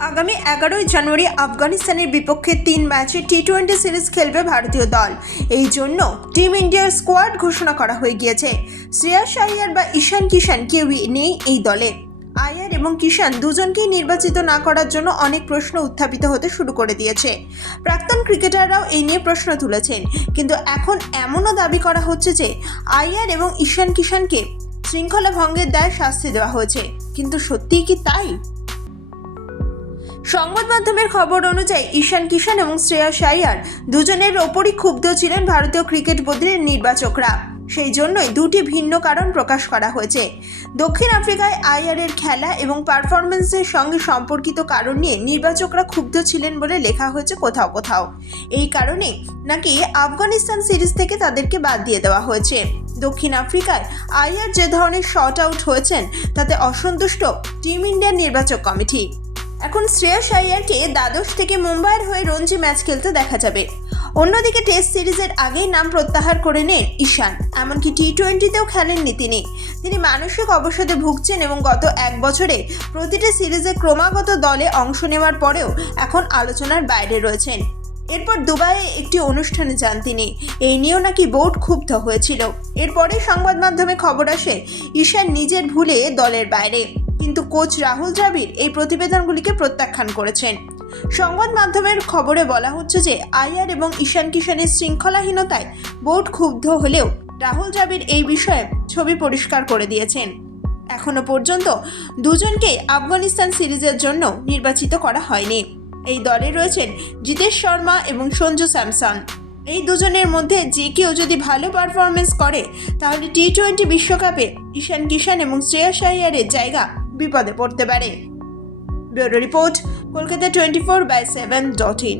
আগামী এগারোই জানুয়ারি আফগানিস্তানের বিপক্ষে তিন ম্যাচে টি টোয়েন্টি সিরিজ খেলবে ভারতীয় দল। এই জন্য টিম ইন্ডিয়ার স্কোয়াড ঘোষণা করা হয়ে গিয়েছে। শ্রেয়াস আইয়ার বা ঈশান কিষান কেউই নেই এই দলে। আয়ার এবং কিষান দুজনকেই নির্বাচিত না করার জন্য অনেক প্রশ্ন উত্থাপিত হতে শুরু করে দিয়েছে। প্রাক্তন ক্রিকেটাররাও এই নিয়ে প্রশ্ন তুলেছেন। কিন্তু এখন এমনও দাবি করা হচ্ছে যে আয়ার এবং ঈশান কিষানকে শৃঙ্খলা ভঙ্গের দায় শাস্তি দেওয়া হয়েছে। কিন্তু সত্যিই কি তাই? সংবাদ মাধ্যমের খবর অনুযায়ী ঈশান কিষান এবং শ্রেয়াস আইয়ার দুজনের ওপরই ক্ষুব্ধ ছিলেন ভারতীয় ক্রিকেট বোর্ডের নির্বাচকরা। সেই জন্যই দুটি ভিন্ন কারণ প্রকাশ করা হয়েছে। দক্ষিণ আফ্রিকায় আইয়ারের খেলা এবং পারফরমেন্সের সঙ্গে সম্পর্কিত কারণ নিয়ে নির্বাচকরা ক্ষুব্ধ ছিলেন বলে লেখা হয়েছে কোথাও কোথাও। এই কারণে নাকি আফগানিস্তান সিরিজ থেকে তাদেরকে বাদ দিয়ে দেওয়া হয়েছে। দক্ষিণ আফ্রিকায় আইআর যে ধরনের শর্ট আউট হয়েছেন, তাতে অসন্তুষ্ট টিম ইন্ডিয়ার নির্বাচক কমিটি। এখন শ্রেয়স আইয়ারকে দ্বাদশ থেকে মুম্বাইয়ের হয়ে রঞ্জি ম্যাচ খেলতে দেখা যাবে। অন্যদিকে টেস্ট সিরিজের আগেই নাম প্রত্যাহার করে নেন ঈশান। এমনকি টি টোয়েন্টিতেও খেলেননি তিনি। তিনি মানসিক অবসাদে ভুগছেন এবং গত এক বছরে প্রতিটি সিরিজে ক্রমাগত দলে অংশ নেওয়ার পরেও এখন আলোচনার বাইরে রয়েছেন। এরপর দুবাইয়ে একটি অনুষ্ঠানে যান তিনি। এই নিয়েও নাকি বোর্ড ক্ষুব্ধ হয়েছিল। এরপরে সংবাদ মাধ্যমে খবর আসে, ঈশান নিজের ভুলে দলের বাইরে। কিন্তু কোচ রাহুল দ্রাবিড় এই প্রতিবেদনগুলিকে প্রত্যাখ্যান করেছেন। সংবাদ মাধ্যমের খবরে বলা হচ্ছে যে আইয়ার এবং ঈশান কিষানের শৃঙ্খলাহীনতায় বোর্ড ক্ষুব্ধ হলেও রাহুল দ্রাবিড় এই বিষয়ে ছবি পরিষ্কার করে দিয়েছেন। এখনও পর্যন্ত দুজনকে আফগানিস্তান সিরিজের জন্য নির্বাচিত করা হয়নি। এই দলে রয়েছেন জিতেশ শর্মা এবং সঞ্জু স্যামসন। এই দুজনের মধ্যে যে কেউ যদি ভালো পারফরমেন্স করে, তাহলে টি টোয়েন্টি বিশ্বকাপে ঈশান কিষান এবং শ্রেয়াস আইয়ারের জায়গা বিপদে পড়তে পারে। Bureau report Kolkata twenty four by seven dot in